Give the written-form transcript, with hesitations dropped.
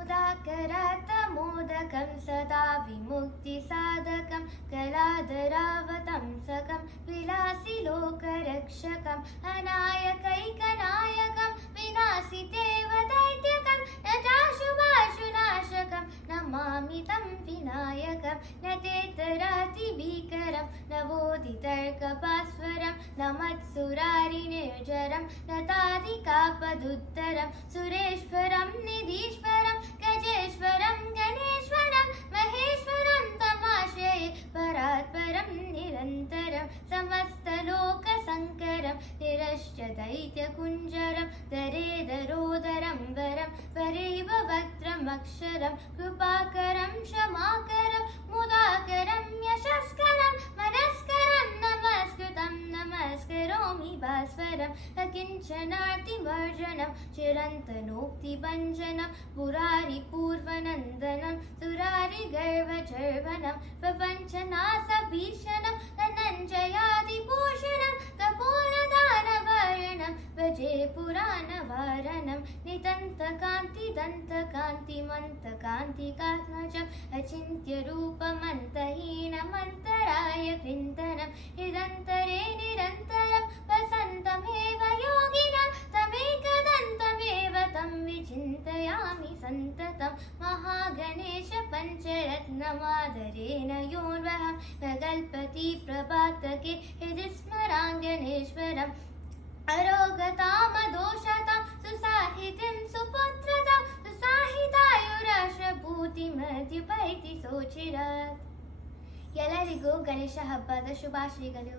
मुदाकरतमोदकं सदा विमुक्तिसाधकं कलाधरावतंसकं विलासिलोकरक्षकम् अनायकैकनायकं विनाशितेव दैत्यकं नटाशुभाशुनाशकं नमामि तं विनायकं न तेतरातिभीकरं नवोदितर्कभास्वरं नमत्सुरारिनिर्जरं नतादिकापदुत्तरं सुरेश्वरं निधीश्वरं गजेश्वरं गणेश्वरं महेश्वरं तमाश्रये परात्परं निरन्तरं समस्तलोकशङ्करं निरश्च दैत्यकुञ्जरं दरेदरोदरं वरं वरैव वक्त्रमक्षरं कृपाकरं क्षमाकरं मुदाकरं यशस्करं मनस्करं नमस्कृतं नमस्करोमि भास्वरं अकिञ्चनार्तिवर्जनं चिरन्तनोक्तिभञ्जनं पुरारिपूर्वनन्दनं सुरारिगर्वचर्वनं प्रपञ्चनाशभीषणं धनञ्जयादिभूषणं कपोलदानवर्णं भजे पुराणवारणं नितन्तकान्तिदन्तकान्तिमन्तकान्तिकात्मजम् अचिन्त्यरूपमन्तहीनमन्तराय कृन्दनं हृदन्तरे निरन्तरं वसन्तमेव योगिनं तमेकदन्तमेव तं विचिन्तयामि सन्ततं महागणेश पञ्चरत्नमादरेण योर्वहं प्रगल्पति प्रभातके हृदि स्मराङ्गणेश्वरम् अरोगतामदोषतां सुसाहितिं सुपुत्रतां ಸುಸಾಹಿತಾಯುರಾಶ್ರಭೂತಿಮದ್ಯುಪೈತಿ ಸೋಚಿರಾತ್. ಎಲ್ಲರಿಗೂ ಗಣೇಶ ಹಬ್ಬದ ಶುಭಾಶಯಗಳು.